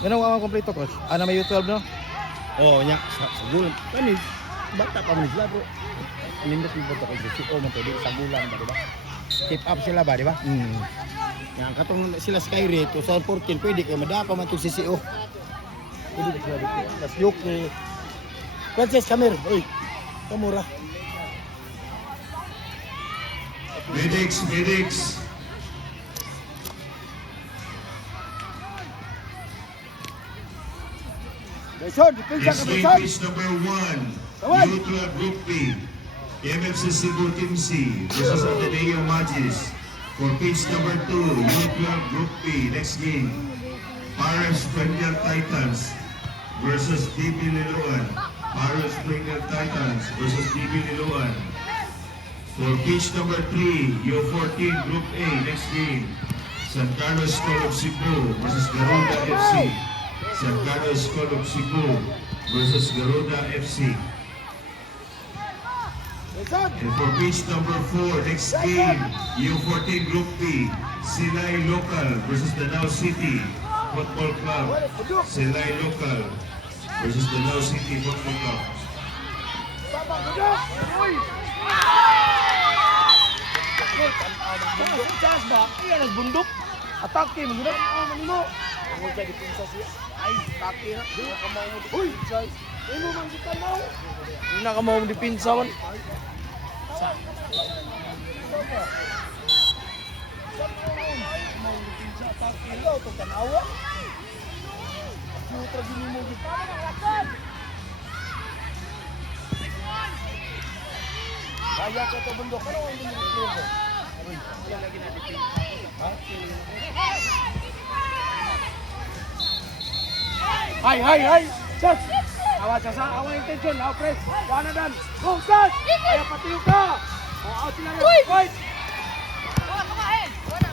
Ganun ang kompleto, coach. Ano may U12, no? Oo, nya. Siguro. Kani, bata pa mo sila bro. Nindot mo to kay Jessica mo to sa bulan ba, di ba? Keep up sila ba, di ba? Yang katong sila Skyray to sa 14 pwede kay madapa man to si CEO. Pwede ko dito. Las Yuki. Princess Kamir, oy. Kamura. Medics. Beson, dipinsa ka Next game Beson. is number 1. Tawad. Youth Club Group B. MFC Cebu Team C versus Ateneo Magis. For pitch number 2, Youth Club Group B. Next game. Paris Premier Titans versus DB Liloan. Paris Premier Titans versus DB Liloan. For pitch number 3, U14 Group A. Next game. San Carlos School of Cebu versus Garuda FC. San Carlos School of Cebu versus Garuda FC. And for pitch number 4, next game, U14 Group B, Silay Local versus Danao City Football Club. Silay Local versus Danao City Football Club. Chas ba? Iya nagbundok. Atake mo gud. Manimo. Ang sa depensa siya. Ay, atake na. Dili ka mao mo. Uy, say. Imo man kita mo. Hindi na ka mao depensa man. Kaya ka ito bundok. Ano ang bundok? Hai! Chas! Awa siya sa awa intention. Now press. Wala dan. Go, Chas! Kaya patiyo ka! O, out sila na. Fight! Wala kumain! Wala!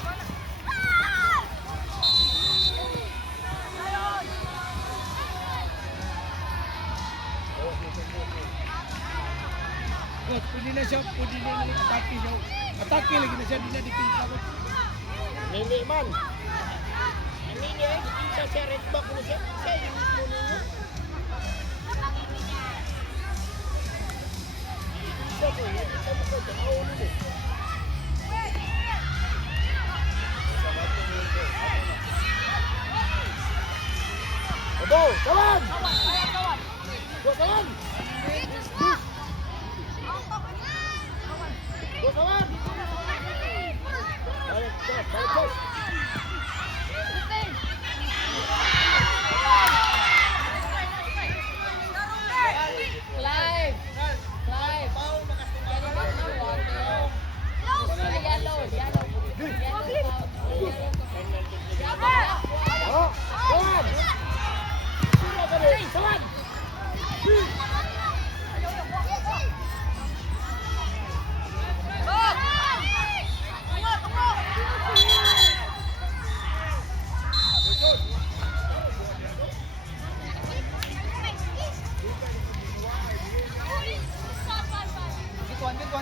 Pwede na siya. Pwede na atake siya. Atake lagi na siya. Hindi na dipinsa ko. Hindi man. Hindi niya. Dipinsa siya. Red back na siya. Siya yung mismo ninyo. Dipinsa ko. Dipinsa mo ko. Tanaw nito. Obo! Kawan! Go, kawan! Go, kawan! Balik, balik.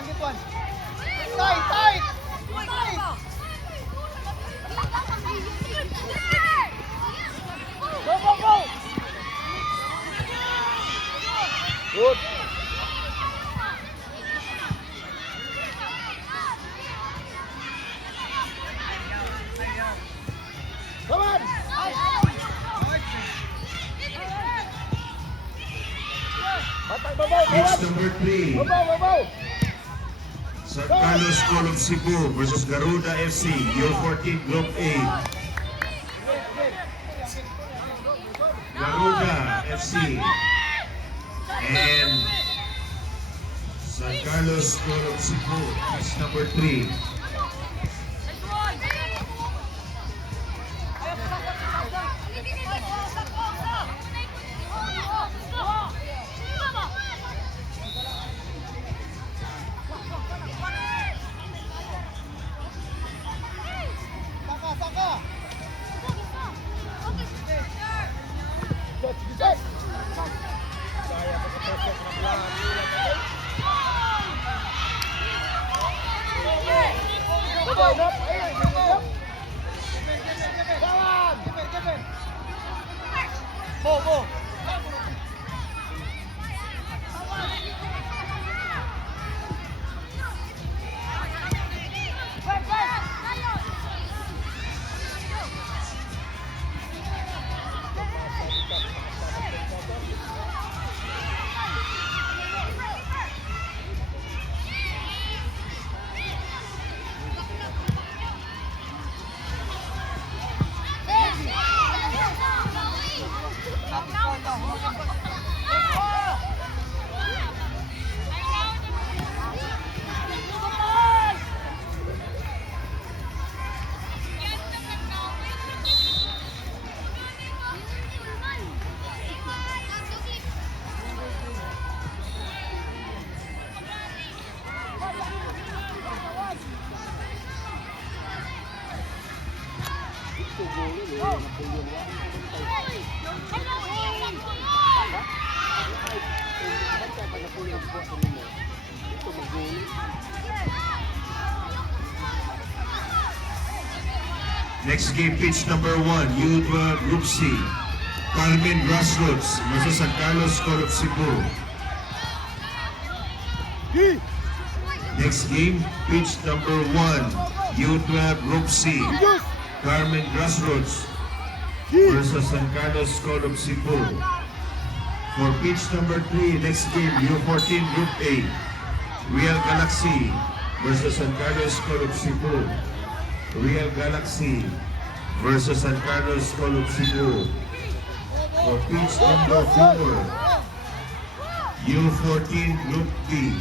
Gituan. Tight! Go! Good. Come on! Pitch number 3. Babaw! San Carlos School of Cebu versus Garuda FC, U14 Group A. Garuda FC and San Carlos School of Cebu, pitch number 3. Saya Bo. Next game, pitch number 1, U12 Group C. Carmen Grassroots versus San Carlos Call of Cebu. Next game, pitch number 1, U12 Group C. Carmen Grassroots versus San Carlos Call of Cebu. For pitch number 3, next game, U14 Group A. Real Galaxy versus San Carlos Call of Cebu. Real Galaxy versus San Carlos Call of Cebu. For pitch number 4, U14 Group B.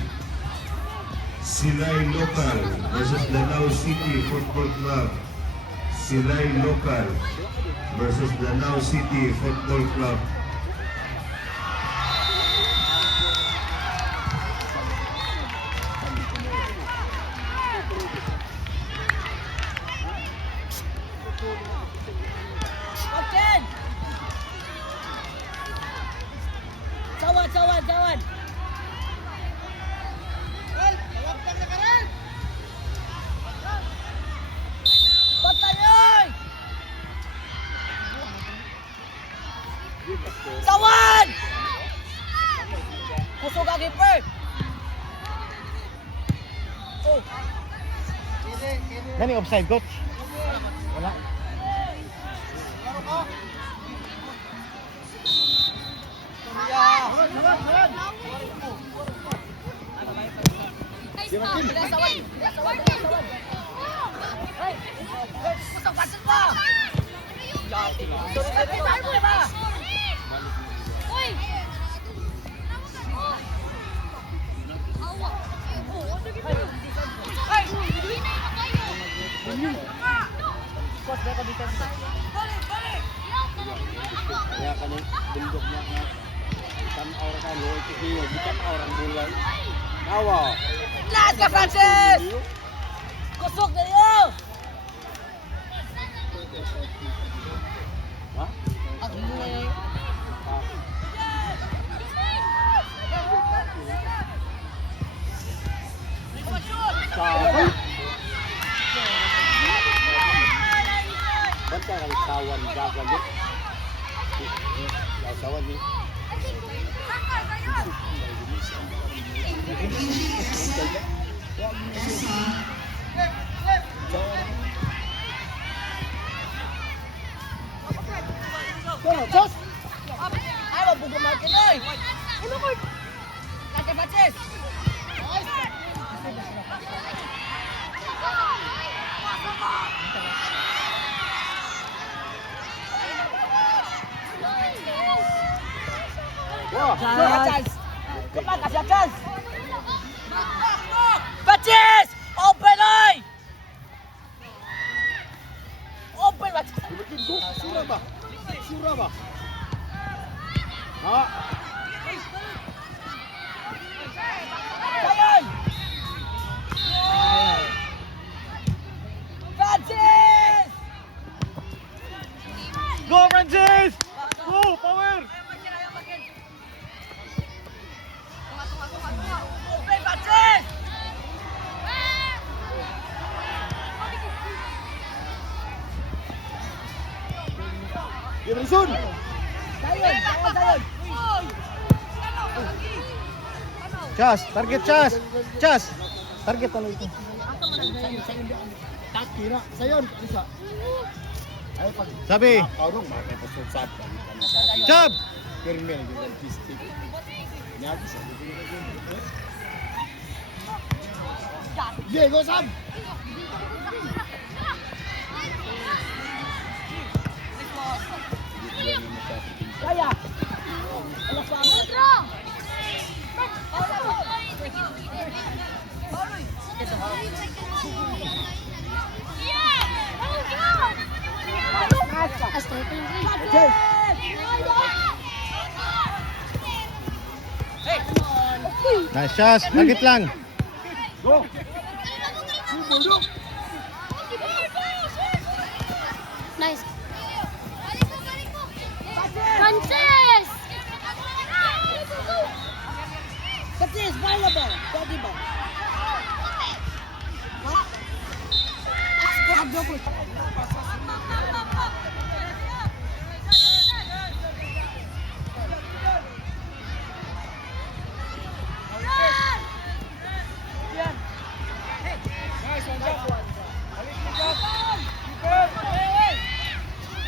Silay Local versus Danao City Football Club. Silay Local versus Danao City Football Club. Kapten! Cawan. Patayoy! Cawan! Kusog ang keeper. Oh. Nani offside, coach? Wala. Kaya kanyang bundok niya na isang orang kan, loy kikyo, bukan orang bulan. Nawa. Last ka, Francis! Kusog na yun! Ha? Ang hingay. Sawan. Banta kali sawan gagalit. Sawan ni. Ay, mabugo Martin, oy! Ano ko? Kate Francis! Chance! Kapan kasih chance? Francis! Open, oy! Open, Francis! Surah ba? Surah ba? Ha? Sayang! Francis! Go, Francis! Go, power! Open, Francis! Gibson! Chas, target Chas. Chas. Target pala ito. Taki na. Sayon. Isa. Ay, pag... Sabi. Kaurong, makakay po sa sab. Chab. Kermel, yung kistik. Nyagi sa Diego, sab! Kaya. Nice Chas. Target lang. Go! Nice. Francis! Francis, viable. Doggy ball.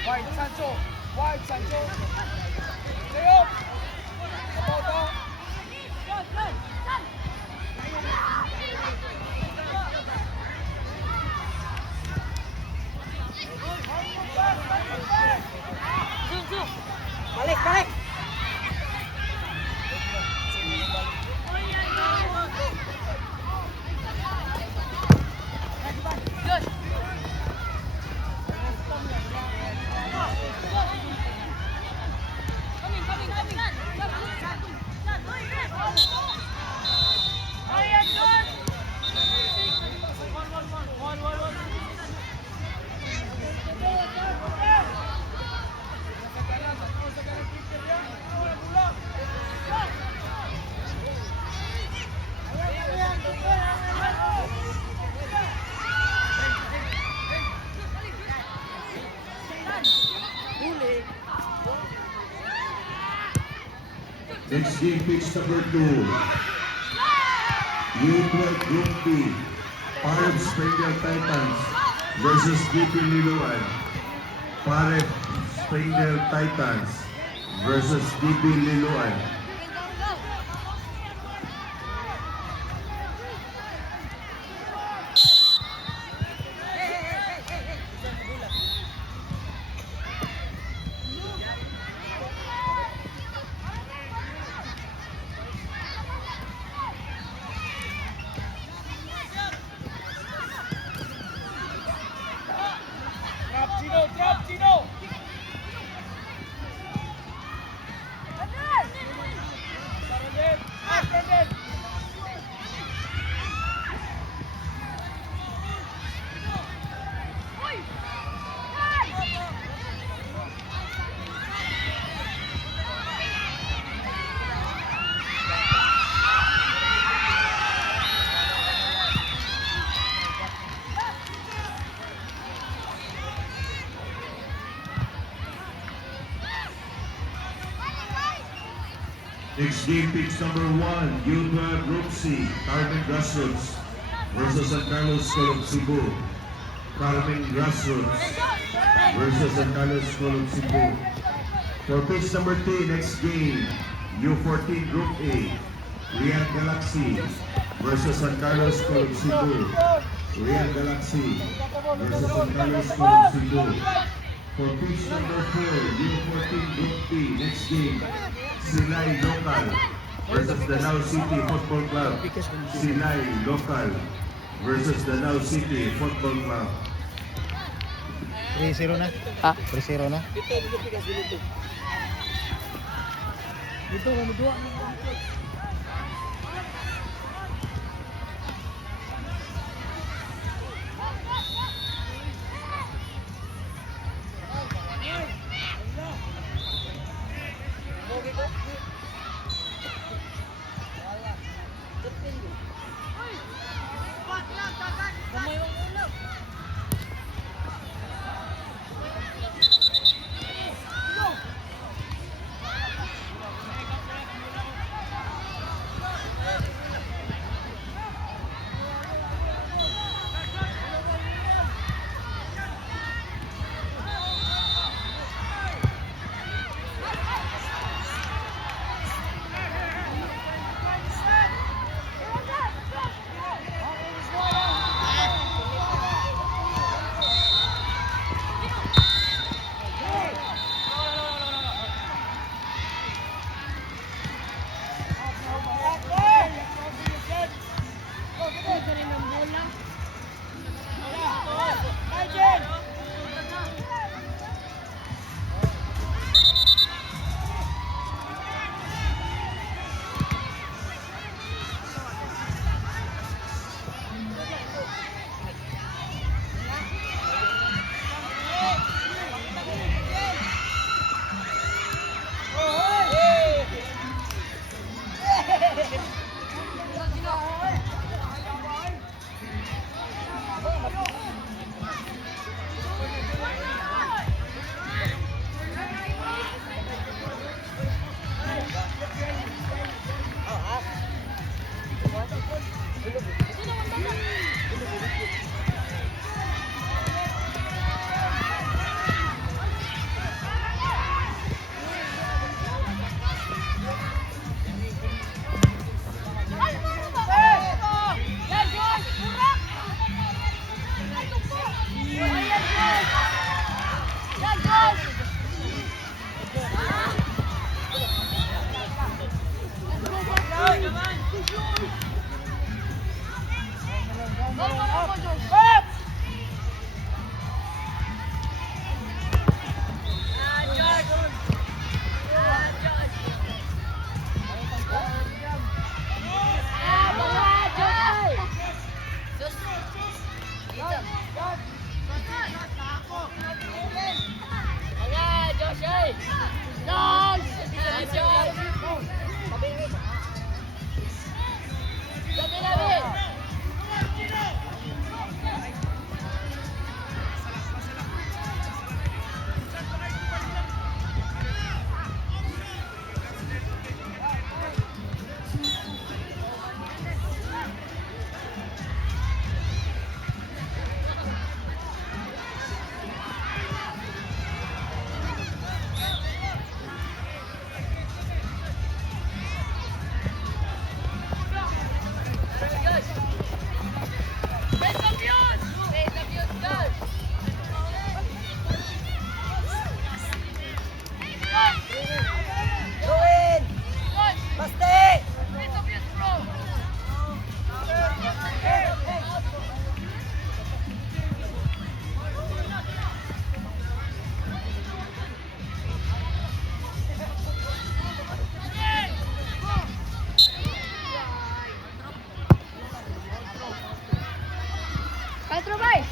Wide Sancho. Wide Sancho. Leo. About Balik, balik. Next game, pitch number 2. U12 Group B. Pareb Springdale Titans versus DP Liloan. Pareb Springdale Titans versus DP Liloan. Drop Gino. Next game, pitch number 1. U12 Group C. Carmen Grassroots versus San Carlos School of Cebu. Carmen Grassroots versus San Carlos School of Cebu. For pitch number 3, next game, U14 Group A. Real Galaxy versus San Carlos School of Cebu. Real Galaxy versus San Carlos School of Cebu. For pitch number 4, U14 Group B, next game, Silay Local versus Danao City Football Club. Silay Local versus Danao City Football Club. 3-0 na. 3-0 na. Dito, kami dua. Petro, bay!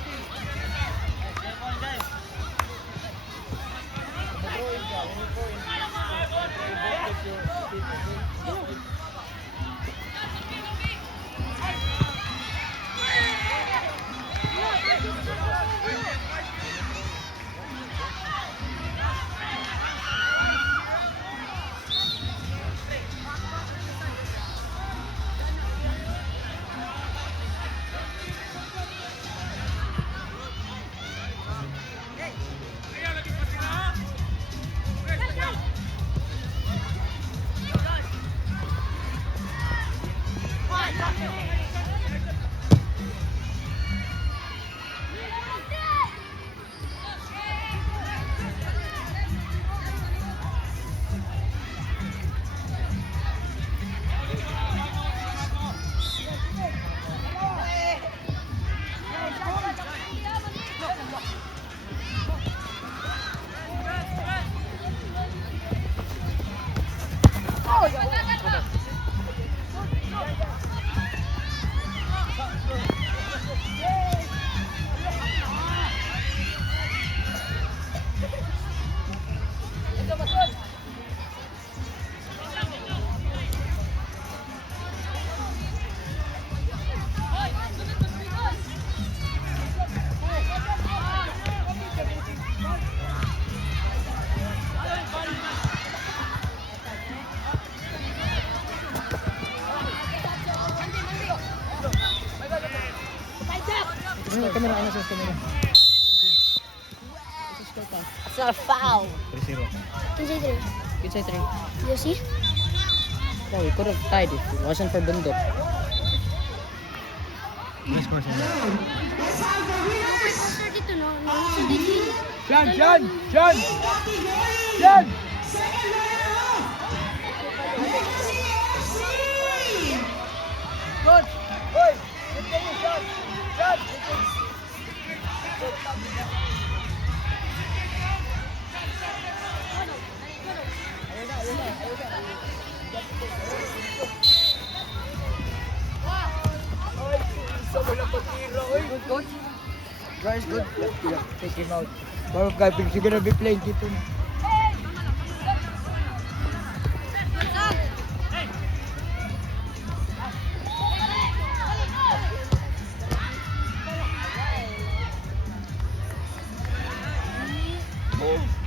Kamera, ano sa kamera? It's not a foul. 3-0. Kinsay three. Kinsay 3. You see? Yeah, we could have tied if it wasn't for Bundok. Let's score siya. 32 no? No, it's 33. Jan! Guys, good. Take him out. Pero guys, he's gonna be playing dito. Oh.